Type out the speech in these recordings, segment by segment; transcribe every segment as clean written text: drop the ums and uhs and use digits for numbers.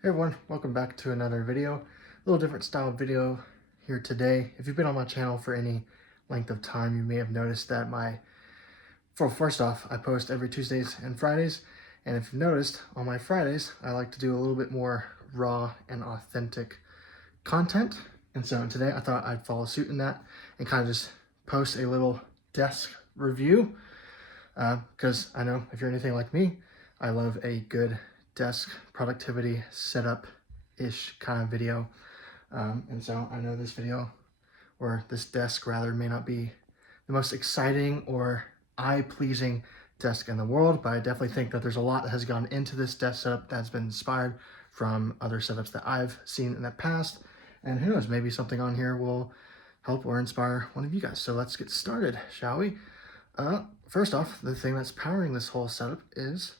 Hey everyone, welcome back to another video. A little different style video here today. If you've been on my channel for any length of time, you may have noticed that first off, I post every Tuesdays and Fridays. And if you've noticed, on my Fridays, I like to do a little bit more raw and authentic content. And so today I thought I'd follow suit in that and kind of just post a little desk review. Because I know if you're anything like me, I love a good desk productivity setup-ish kind of video. And so I know this video, or this desk rather, may not be the most exciting or eye-pleasing desk in the world, but I definitely think that there's a lot that has gone into this desk setup that's been inspired from other setups that I've seen in the past. And who knows, maybe something on here will help or inspire one of you guys. So let's get started, shall we? First off, the thing that's powering this whole setup is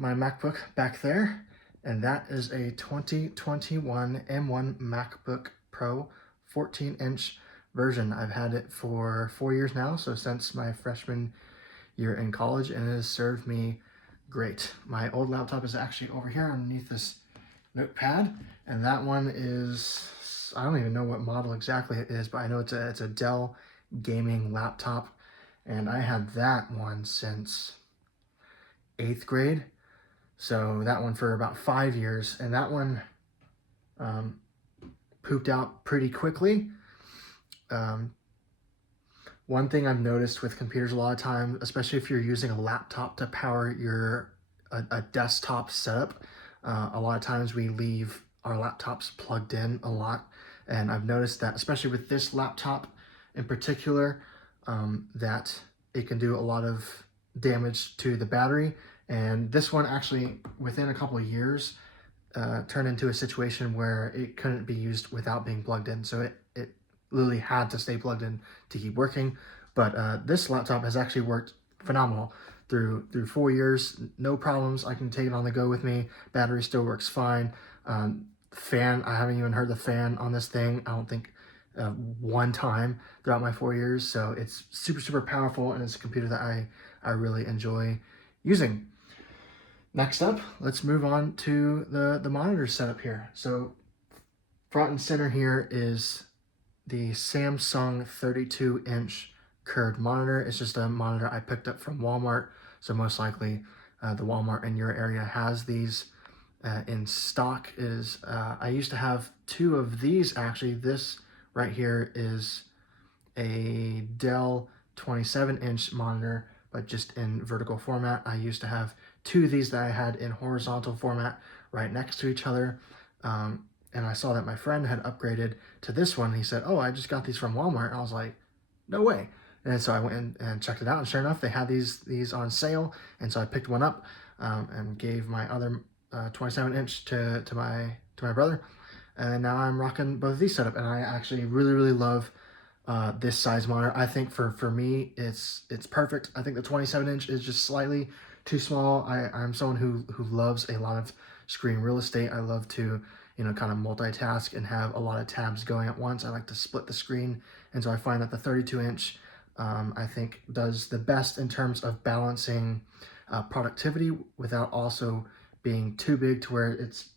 my MacBook back there, and that is a 2021 M1 MacBook Pro 14-inch version. I've had it for 4 years now, so since my freshman year in college, and it has served me great. My old laptop is actually over here underneath this Notepad, and that one is, I don't even know what model exactly it is, but I know it's a Dell gaming laptop, and I had that one since 8th grade. So that one for about 5 years, and that one pooped out pretty quickly. One thing I've noticed with computers a lot of times, especially if you're using a laptop to power a desktop setup, a lot of times we leave our laptops plugged in a lot. And I've noticed that, especially with this laptop in particular, that it can do a lot of damage to the battery. And this one actually, within a couple of years, turned into a situation where it couldn't be used without being plugged in. So it literally had to stay plugged in to keep working. But this laptop has actually worked phenomenal through 4 years, no problems. I can take it on the go with me. Battery still works fine. Fan, I haven't even heard the fan on this thing, I don't think, one time throughout my 4 years. So it's super powerful, and it's a computer that I really enjoy using. Next up, let's move on to the monitor setup here. So front and center here is the Samsung 32-inch curved monitor. It's just a monitor I picked up from Walmart, so most likely the Walmart in your area has these in stock. I used to have 2 of these actually. This right here is a Dell 27-inch monitor, but just in vertical format. I used to have 2 of these that I had in horizontal format right next to each other. And I saw that my friend had upgraded to this one. He said, "Oh, I just got these from Walmart." And I was like, "No way." And so I went and checked it out, and sure enough, they had these on sale. And so I picked one up and gave my other 27-inch to my brother. And now I'm rocking both of these setup, and I actually really love this size monitor. I think for me, it's perfect. I think the 27-inch is just slightly too small. I'm someone who loves a lot of screen real estate. I love to, kind of multitask and have a lot of tabs going at once. I like to split the screen. And so I find that the 32-inch, I think, does the best in terms of balancing productivity without also being too big to where it's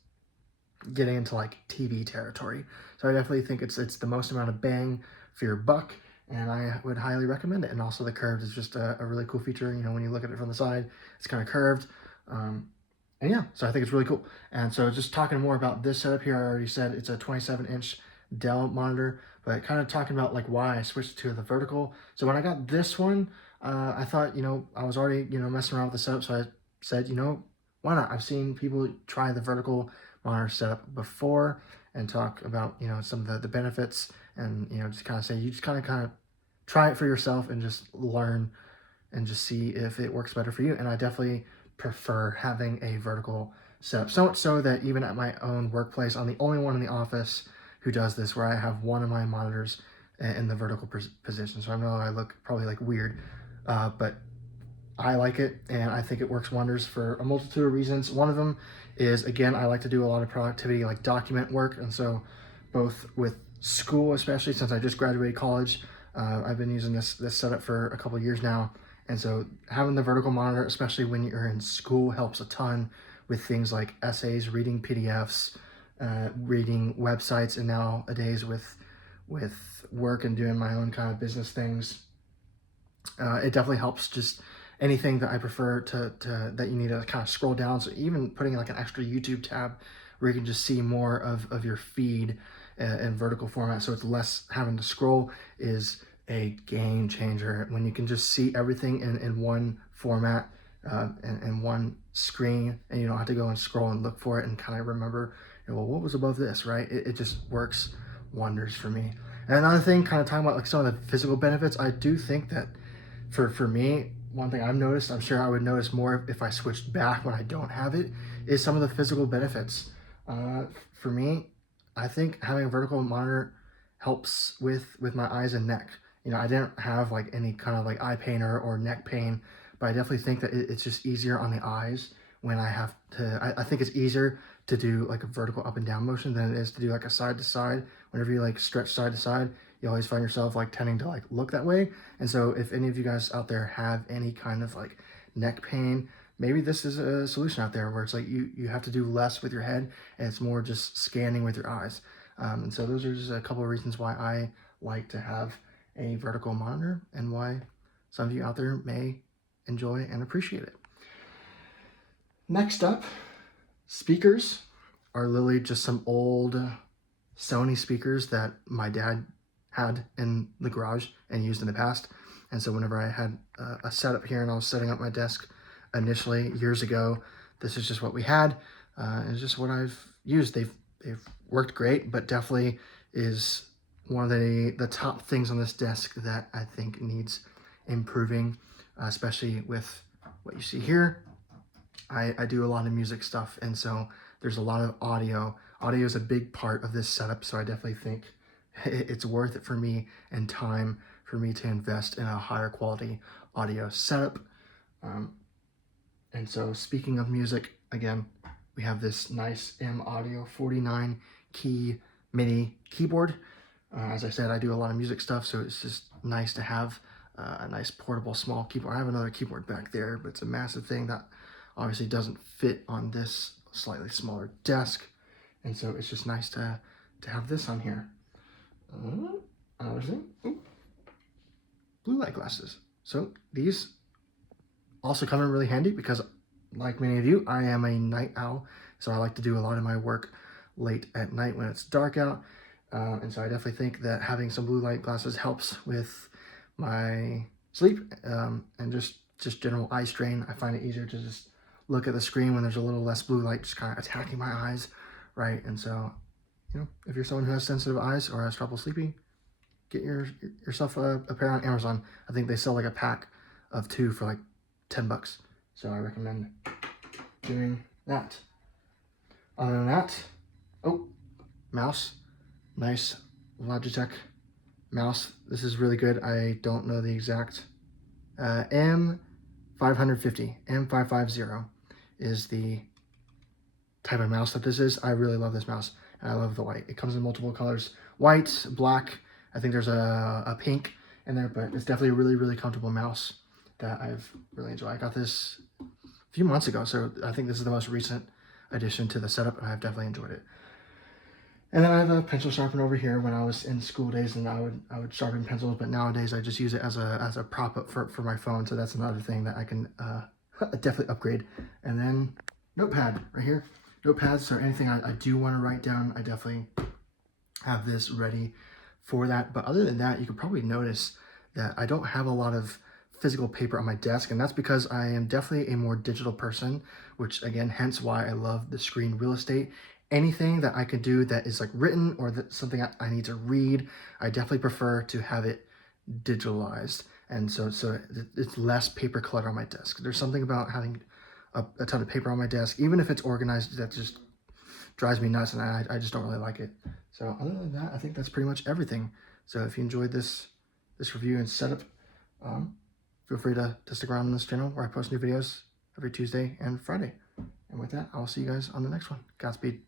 getting into like TV territory. So I definitely think it's the most amount of bang for your buck, and I would highly recommend it. And also the curved is just a really cool feature. When you look at it from the side, it's kind of curved. And yeah, so I think it's really cool. And so just talking more about this setup here, I already said it's a 27-inch Dell monitor, but kind of talking about like why I switched to the vertical. So when I got this one, I thought, I was already, messing around with the setup. So I said, why not? I've seen people try the vertical monitor setup before and talk about, some of the benefits, and, just kind of say, you just kind of try it for yourself and just learn and just see if it works better for you. And I definitely prefer having a vertical setup. So much so that even at my own workplace, I'm the only one in the office who does this, where I have one of my monitors in the vertical position. So I know I look probably like weird, but I like it, and I think it works wonders for a multitude of reasons. One of them is, again, I like to do a lot of productivity, like document work. And so both with school, especially since I just graduated college, I've been using this setup for a couple of years now. And so having the vertical monitor, especially when you're in school, helps a ton with things like essays, reading PDFs, reading websites, and nowadays with work and doing my own kind of business things. It definitely helps. Just anything that I prefer to that you need to kind of scroll down. So even putting like an extra YouTube tab where you can just see more of your feed in vertical format, so it's less having to scroll, is a game changer. When you can just see everything in one format, in one screen, and you don't have to go and scroll and look for it and kind of remember, well, what was above this, right? It just works wonders for me. And another thing, kind of talking about like some of the physical benefits, I do think that for me, one thing I've noticed, I'm sure I would notice more if I switched back when I don't have it, is some of the physical benefits. For me, I think having a vertical monitor helps with my eyes and neck. You know, I didn't have like any kind of like eye pain or neck pain, but I definitely think that it's just easier on the eyes when I have to, I think it's easier to do like a vertical up and down motion than it is to do like a side to side. Whenever you like stretch side to side, you always find yourself like tending to like look that way. And so if any of you guys out there have any kind of like neck pain, maybe this is a solution out there where it's like you have to do less with your head and it's more just scanning with your eyes. And so those are just a couple of reasons why I like to have a vertical monitor and why some of you out there may enjoy and appreciate it. Next up, speakers are literally just some old Sony speakers that my dad had in the garage and used in the past. And so whenever I had a setup here and I was setting up my desk initially years ago, this is just what we had. It's just what I've used. They've worked great, but definitely is one of the top things on this desk that I think needs improving, especially with what you see here. I do a lot of music stuff, and so there's a lot of audio. Audio is a big part of this setup, so I definitely think it's worth it for me and time for me to invest in a higher quality audio setup. And so speaking of music, again, we have this nice M Audio 49 key Midi keyboard. As I said, I do a lot of music stuff, so it's just nice to have a nice portable small keyboard. I have another keyboard back there, but it's a massive thing that obviously doesn't fit on this slightly smaller desk. And so it's just nice to have this on here. Another thing, blue light glasses. So these also come in really handy because, like many of you, I am a night owl. So I like to do a lot of my work late at night when it's dark out. And so I definitely think that having some blue light glasses helps with my sleep and just general eye strain. I find it easier to just look at the screen when there's a little less blue light just kind of attacking my eyes, right? And so, you know, if you're someone who has sensitive eyes or has trouble sleeping, get yourself a pair on Amazon. I think they sell like a pack of 2 for like $10. So I recommend doing that. Other than that, mouse. Nice Logitech mouse. This is really good. I don't know the exact M550 is the type of mouse that this is. I really love this mouse, and I love the white. It comes in multiple colors: white, black. I think there's a pink in there, but it's definitely a really, really comfortable mouse that I've really enjoyed. I got this a few months ago, so I think this is the most recent addition to the setup, and I've definitely enjoyed it. And then I have a pencil sharpener over here. When I was in school days, and I would sharpen pencils, but nowadays I just use it as a prop up for my phone. So that's another thing that I can definitely upgrade. And then Notepad right here. Notepads, so anything I do want to write down, I definitely have this ready for that. But other than that, you could probably notice that I don't have a lot of physical paper on my desk, and that's because I am definitely a more digital person, which again, hence why I love the screen real estate. Anything that I can do that is like written or that something I need to read, I definitely prefer to have it digitalized. And so it's less paper clutter on my desk. There's something about having a ton of paper on my desk, even if it's organized, that just drives me nuts, and I just don't really like it. So other than that, I think that's pretty much everything. So if you enjoyed this review and setup, feel free to stick around on this channel where I post new videos every Tuesday and Friday. And with that, I'll see you guys on the next one. Godspeed.